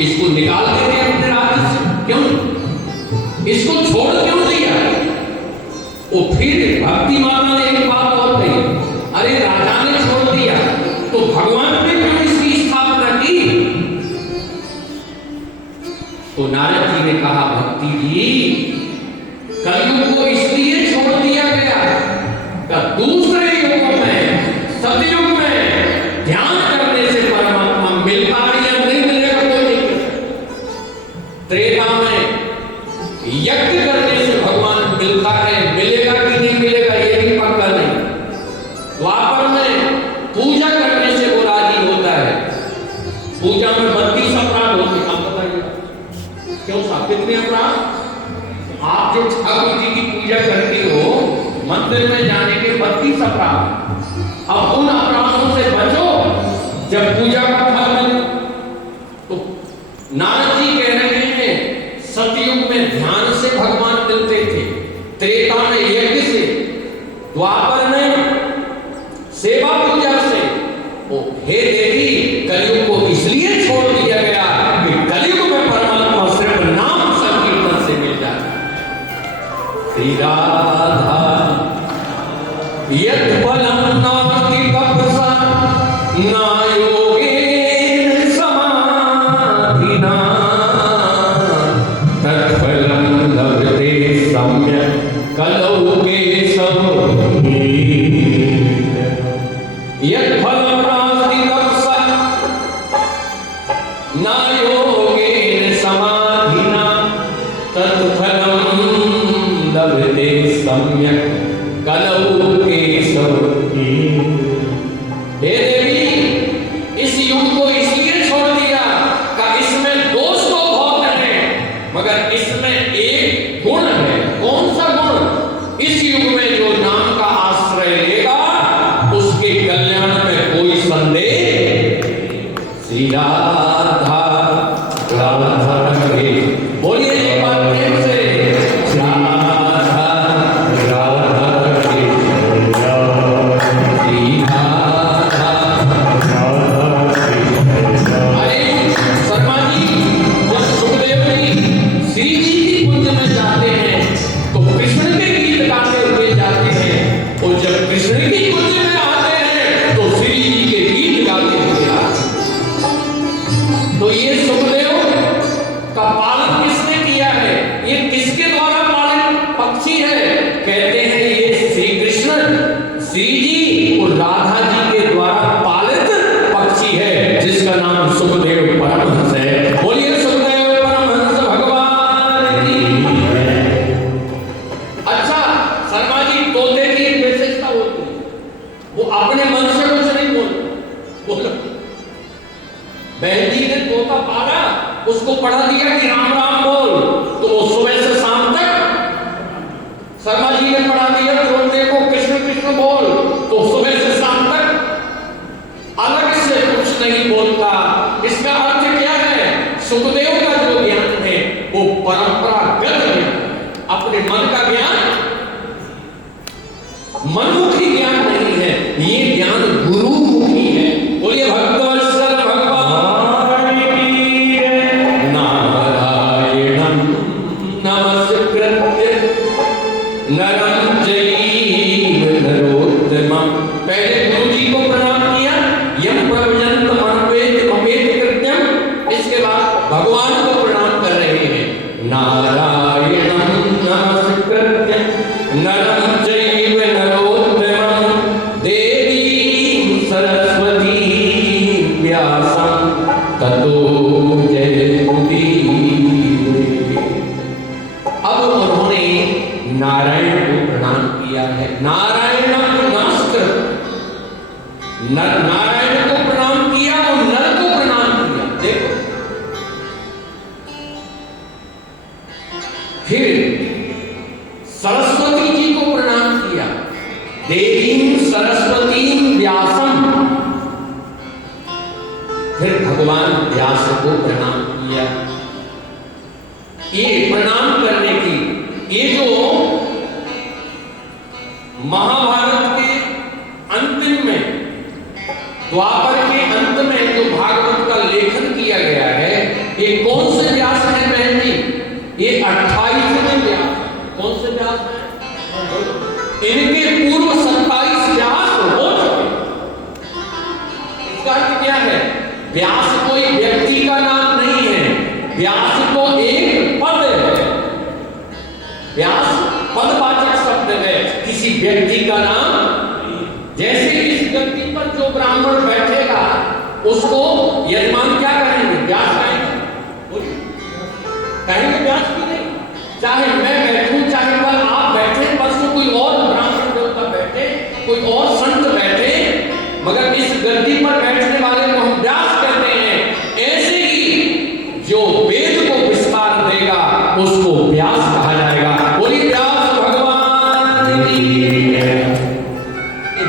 इसको निकाल देते अपने राज्य से, क्यों? इसको छोड़ क्यों दिया? वो फिर भक्ति माता ने एक बात और कही, अरे राजा ने छोड़ दिया तो भगवान ने क्यों इसकी स्थापना की? तो नारद जी ने कहा, भक्ति जी, कलयुग को इसलिए छोड़ दिया गया कि दूसरे युगों में, सतयुग में ध्यान करने से परमात्मा मिलता है या नहीं मिलेगा कोई नहीं कह सकता। त्रेता में यज्ञ करने से भगवान मिलता है, मिलेगा कि नहीं मिलेगा ये भी पक्का नहीं। द्वापर में पूजा करने से वो राजी होता है, पूजा में 32 अपराध होते हैं। आप बताइए क्यों साहब, कितने अपराध? आप जो ठाकुर जी की पूजा करती हो, मंदिर में जाने के 32 अपराध। अब उन अपराधों से बचो जब पूजा का फल मिले। तो नारद जी कह रहे हैं, सतयुग में ध्यान से भगवान मिलते थे, त्रेता में यज्ञ से, द्वापर में सेवा पूजा से। ओ हे देवी, कलयुग को इसलिए छोड़ दिया गया कि कलयुग में परमात्मा सिर्फ नाम संकीर्तन से मिल जाता है। श्री राधा यत् फलम नास्ति तपसा न योगेन समाधिना तत्फलं लभते सम्यक् कलौ केशव। यत् फलं नास्ति तपसा न योगेन समाधिना तत्फलं लभते सम्यक् कलौ केशव। हे देवी, इस युग को इसलिए छोड़ दिया कि इसमें दोष तो बहुत है, मगर इसमें एक गुण है। कौन सा गुण? इस युग में जो नाम का आश्रय लेगा उसके कल्याण में कोई संदेह। श्री राधा राधा रे, बोलिए एक बार प्रेम से, उसको पढ़ा दिया कि राम राम बोल, तो वो सुबह से शाम तक। शर्मा जी ने पढ़ा दिया द्रौपदी को कृष्ण कृष्ण बोल, तो सुबह से शाम तक अलग से कुछ नहीं बोलता। इसका अर्थ क्या है? सुखदेव का जो ज्ञान है वो परंपरागत ज्ञान, अपने मन का ज्ञान, मनमुखी ज्ञान नहीं है, ये ज्ञान गुरुमुखी है। बोलिए भक्तवत्सल भगवान नरं चैव नरोत्तमं। पहले गुरु जी को प्रणाम किया, यम प्रवजंत मनवेद ममेत कृत्यम। इसके बाद भगवान को प्रणाम कर रहे हैं, नारायणं नमस्कृत्य नरं चैव नरोत्तमं देवीं सरस्वतीं व्यासं ततो जयमुदीरये। अब उन्होंने नारायण को प्रणाम किया है। नारायणं नमस्कृत, नारायण को प्रणाम किया और नर को प्रणाम किया। देखो, फिर सरस्वती जी को प्रणाम किया, देवीं सरस्वतीं व्यासं। फिर भगवान व्यास को प्रणाम किया। ये प्रणाम करने की, ये जो महाभारत के अंतिम में, द्वापर के अंत में जो भागवत का लेखन किया गया है, ये इनके पूर्व 27 व्यास हो चुके। इसका अर्थ क्या है? व्यास कोई व्यक्ति का नाम नहीं है, व्यास तो एक पद है। व्यास पदवाचक शब्द है, किसी व्यक्ति का नाम। जैसे इस व्यक्ति पर जो ब्राह्मण बैठेगा उसको यजमान क्या कहेंगे? व्यास कहेंगे। कहेंगे व्यास की नहीं। चाहे मैं बैठूं, चाहे कल आप बैठे, परसों कोई और ब्राह्मण देवता बैठे, कोई और संत बैठे, मगर इस गद्दी पर बैठने वाले को हम व्यास कहते हैं। ऐसे ही जो वेद को विस्तार देगा उसको व्यास कहा जाएगा। बोलिए व्यास भगवान की।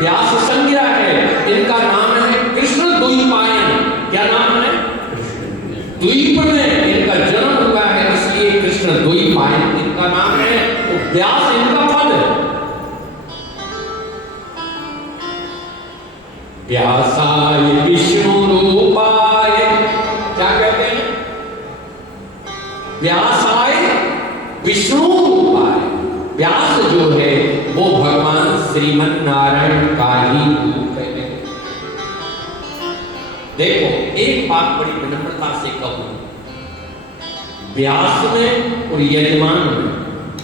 व्यास संज्ञा है, इनका नाम है कृष्ण द्वीपायन। क्या नाम है? द्वीप में इनका जन्म हुआ है, इसलिए कृष्ण द्वीपायन इनका नाम है। तो व्यास इनका पद है। व्यासाय विष्णु रूपाय, क्या कहते हैं? व्यासाय विष्णु रूपाय। व्यास जो है वो भगवान श्रीमन नारायण का ही रूप है। देखो, एक बात बड़ी विनम्रता से कहूं, व्यास में और यजमान में,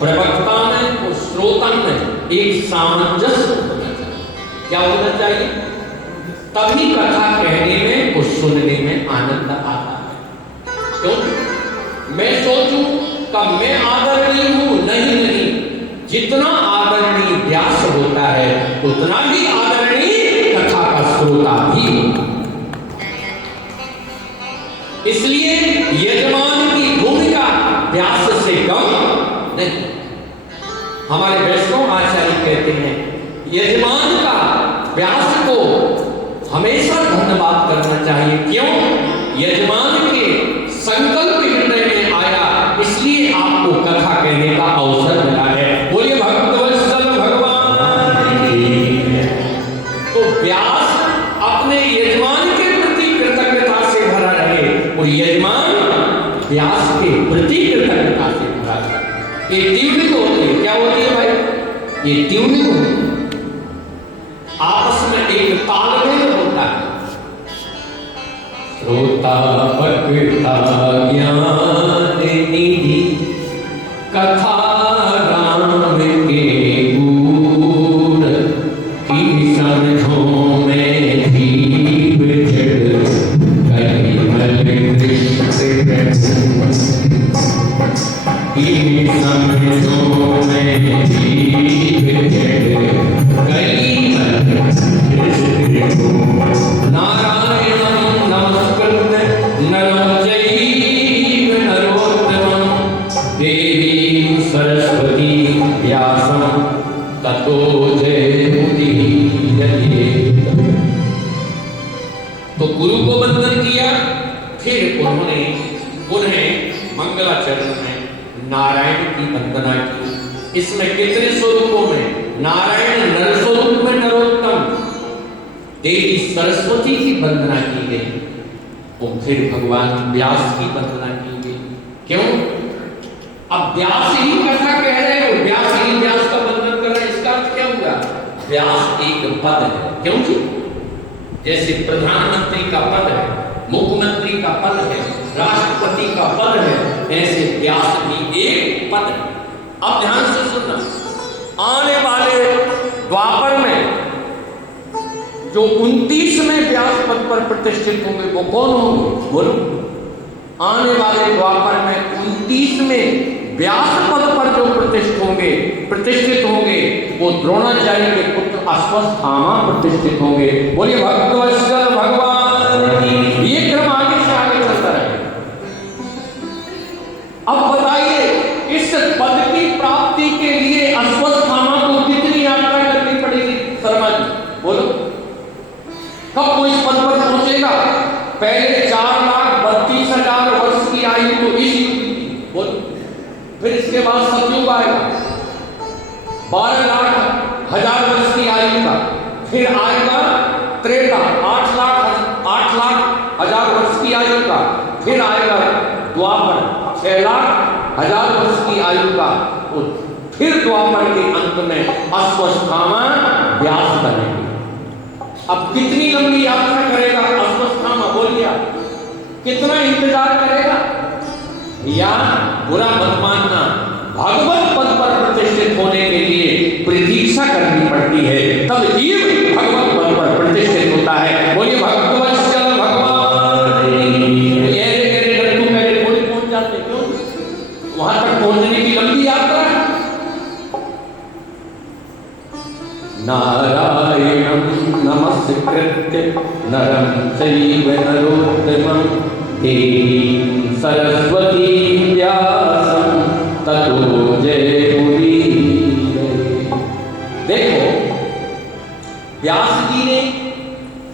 प्रवक्ता में और श्रोता में एक सामंजस्य होना चाहिए। क्या होना चाहिए? तभी कथा कहने में और सुनने में आनंद आता है। क्यों? मैं सोचूं कि मैं आदरणीय हूं, नहीं, जितना आदरणीय व्यास होता है उतना ही आदरणीय कथा का श्रोता भी होता है। इसलिए यजमान की भूमिका व्यास से कम नहीं। हमारे वैष्णव आचार्य कहते हैं यजमान का व्यास को हमेशा धन्यवाद करना चाहिए। क्यों? यजमान के संकल्प हृदय में आया, इसलिए आपको कथा कहने का अवसर मिला है। बोलिए भक्तवत्सल भगवान की। तो व्यास अपने यजमान के प्रति कृतज्ञता से भरा रहे और यजमान व्यास के प्रति कृतज्ञता से भरा रहे। ये ट्यूनिंग होती है। क्या होती है भाई? ये ट्यूनिंग होती है। आपस में एक तालमेल होता है। श्रोता वक्ता ज्ञान निधि, कथा राम के गुण, की समझो में जीव जड़, कलिमल कृष्ण की समझो में जीव जड़, कलिमल नारायणं नमस्कृत्य नरं चैव नरोत्तमं, देवीं सरस्वतीं व्यासं ततो जयमुदीरयेत्। तो गुरु को वंदन किया, फिर उन्होंने उन्हें मंगलाचरण में नारायण की वंदना की। इसमें कितने स्वरूपों में? नारायण नर स्वरूप में नरोत्तम, देवी सरस्वती की वंदना की गई और फिर भगवान व्यास की वंदना की गई। क्यों? अब व्यास ही कथा कह रहे हो, व्यास ही व्यास का वंदन कर रहे हैं, इसका अर्थ क्या हुआ? व्यास एक पद है। क्यों जी? जैसे प्रधानमंत्री का पद है, मुख्यमंत्री का पद है, राष्ट्रपति का पद है, ऐसे व्यास भी एक पद है। अब ध्यान से सुनना, आने वाले द्वापर में जो 29वें व्यास पद पर प्रतिष्ठित होंगे वो कौन होंगे? बोलो। आने वाले द्वापर में 29वें व्यास पद पर जो प्रतिष्ठित होंगे वो द्रोणाचार्य के पुत्र अश्वत्थामा प्रतिष्ठित होंगे। बोलिए भक्तवत्सल भगवान की। ये क्रम आगे से आगे चलता रहे। अब बताइए, इस पद की प्राप्ति के लिए अश्वत्थामा को कितनी यात्रा करनी पड़ेगी? शर्मा जी बोलो, कब वो इस पद पर पहुंचेगा? पहले 4,32,000 वर्ष की आयु तो इस युग की, बोलो। फिर इसके बाद सतयुग आएगा, 12,00,000 वर्ष की आयु का। फिर आएगा त्रेता, 8,00,000 वर्ष की आयु का। फिर आएगा द्वापर, 6,00,000 वर्ष की आयु का। और फिर द्वापर के अंत में अश्वत्थामा व्यास बनेंगे। अब कितनी लंबी यात्रा करेगा अश्वत्थामा, बोलिए कितना इंतजार करेगा? या बुरा मत मानना, भगवत पद पर प्रतिष्ठित होने के लिए प्रतीक्षा करनी पड़ती है, तब जीव भगवत पद पर प्रतिष्ठित होता है। बोलिए भक्तवत्सल भगवान। थोड़ी पहुंच जाते, क्यों? वहां तक पहुंचने की लंबी यात्रा। नारायणं नमस्कृत्य नरं चैव नरोत्तमं देवीं सरस्वतीं व्यासं ततो जयमुदीरये। देखो, व्यास जी ने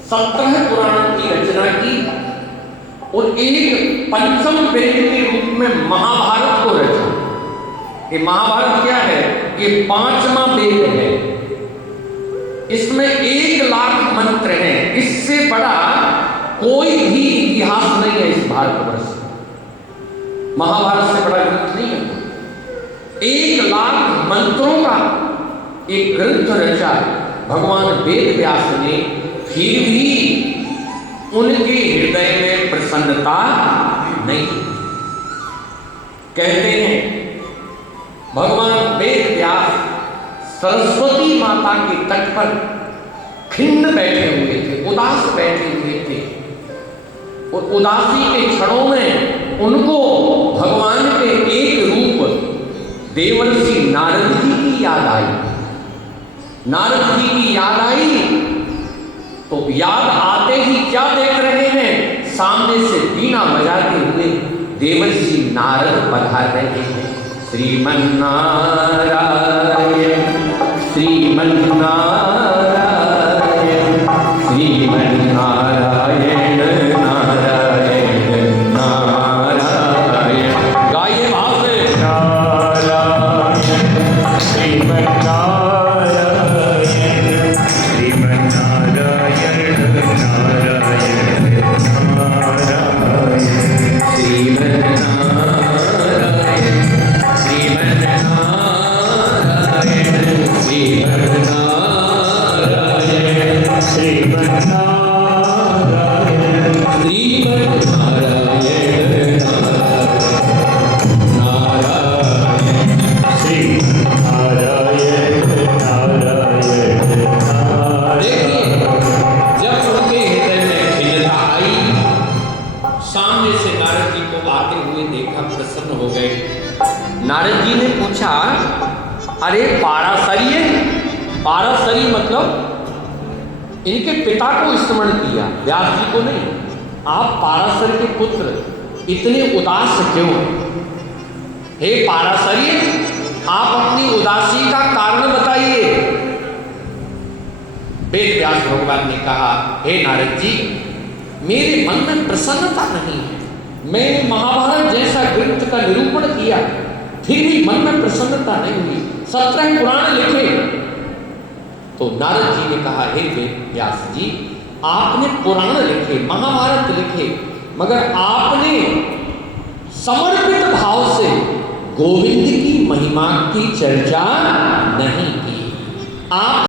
17 पुराणों की रचना की और एक पंचम वेद के रूप में महाभारत को रचा। ये महाभारत क्या है? ये 5वां वेद है। इसमें 1 लाख मंत्र हैं। इससे बड़ा कोई भी इतिहास नहीं है इस भारतवर्ष में। महाभारत से बड़ा ग्रंथ नहीं है। 1 लाख मंत्रों का एक ग्रंथ रचा भगवान वेद व्यास ने, फिर भी उनके हृदय में प्रसन्नता नहीं। कहते हैं भगवान वेद व्यास सरस्वती माता के तट पर खिन्न बैठे हुए थे, उदास बैठे हुए थे, और उदासी के क्षणों में उनको भगवान के एक रूप देवर्षि नारद जी की याद आई। नारद जी की याद आई तो याद आते ही क्या देख रहे हैं? सामने से बीना बजाते हुए देवर्षि नारद पधार रहे हैं। श्रीमन्नारायण श्रीमन्नारायण श्रीमन्नारायण नारायण नारायण। गाइए भाव से नारायण श्रीमन्नारायण श्रीमन्नारायण नारायण नारायण श्रीमन्नारायण नारद जी ने पूछा, अरे पाराशरी, पाराशरी मतलब इनके पिता को स्मरण किया, व्यास जी को नहीं। आप पाराशर के पुत्र इतने उदास क्यों हैं? हे पाराशरी, आप अपनी उदासी का कारण बताइए। वेद व्यास भगवान ने कहा, हे नारद जी, मेरे मन में प्रसन्नता नहीं है। मैंने महाभारत जैसा ग्रंथ का निरूपण किया, फिर भी मन में प्रसन्नता नहीं हुई। 17 पुराण लिखे। तो नारद जी ने कहा, हे व्यास जी, आपने पुराण लिखे, महाभारत लिखे, मगर आपने समर्पित भाव से गोविंद की महिमा की चर्चा नहीं की। आप